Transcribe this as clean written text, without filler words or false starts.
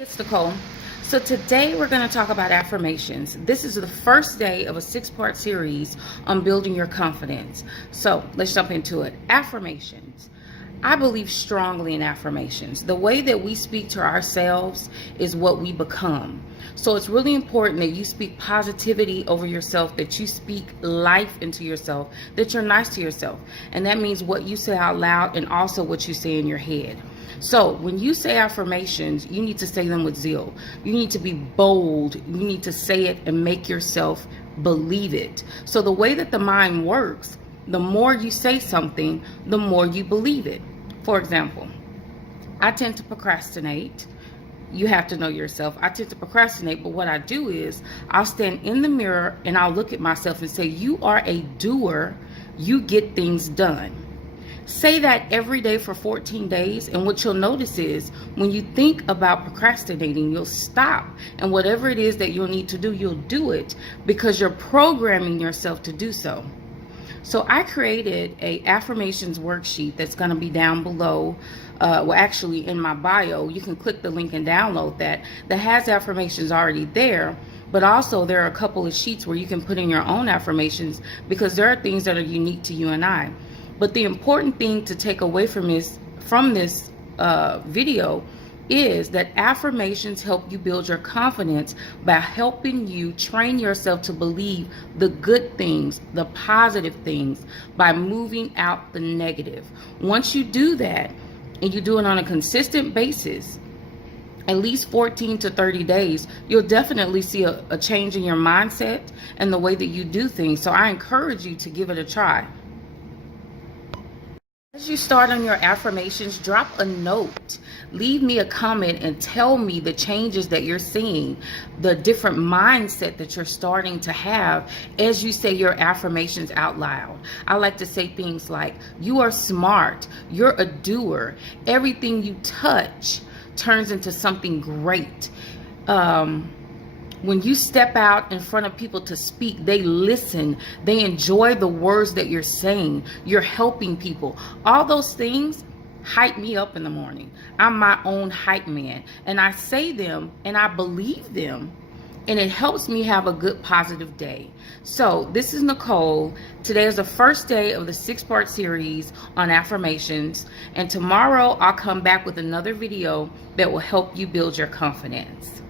It's Nicole. So today we're going to talk about affirmations. This is the first day of a 6-part series on building your confidence. So let's jump into it. Affirmations. I believe strongly in affirmations. The way that we speak to ourselves is what we become. So it's really important that you speak positivity over yourself, that you speak life into yourself, that you're nice to yourself. And that means what you say out loud and also what you say in your head. So when you say affirmations, you need to say them with zeal. You need to be bold. You need to say it and make yourself believe it. So the way that the mind works, the more you say something, the more you believe it. For example, I tend to procrastinate. You have to know yourself. I tend to procrastinate, but what I do is I'll stand in the mirror and I'll look at myself and say, you are a doer. You get things done. Say that every day for 14 days, and what you'll notice is when you think about procrastinating, you'll stop, and whatever it is that you'll need to do, you'll do it because you're programming yourself to do so. So I created a affirmations worksheet that's going to be down below. Well, actually in my bio, you can click the link and download that has affirmations already there. But also there are a couple of sheets where you can put in your own affirmations because there are things that are unique to you and I. But the important thing to take away from this video is that affirmations help you build your confidence by helping you train yourself to believe the good things, the positive things, by moving out the negative. Once you do that, and you do it on a consistent basis, at least 14 to 30 days, you'll definitely see a change in your mindset and the way that you do things. So I encourage you to give it a try. As you start on your affirmations, drop a note. Leave me a comment and tell me the changes that you're seeing, the different mindset that you're starting to have as you say your affirmations out loud. I like to say things like, you are smart, you're a doer, everything you touch turns into something great. When you step out in front of people to speak, they listen. They enjoy the words that you're saying. You're helping people. All those things hype me up in the morning. I'm my own hype man. And I say them and I believe them. And it helps me have a good, positive day. So this is Nicole. Today is the first day of the 6-part series on affirmations. And tomorrow I'll come back with another video that will help you build your confidence.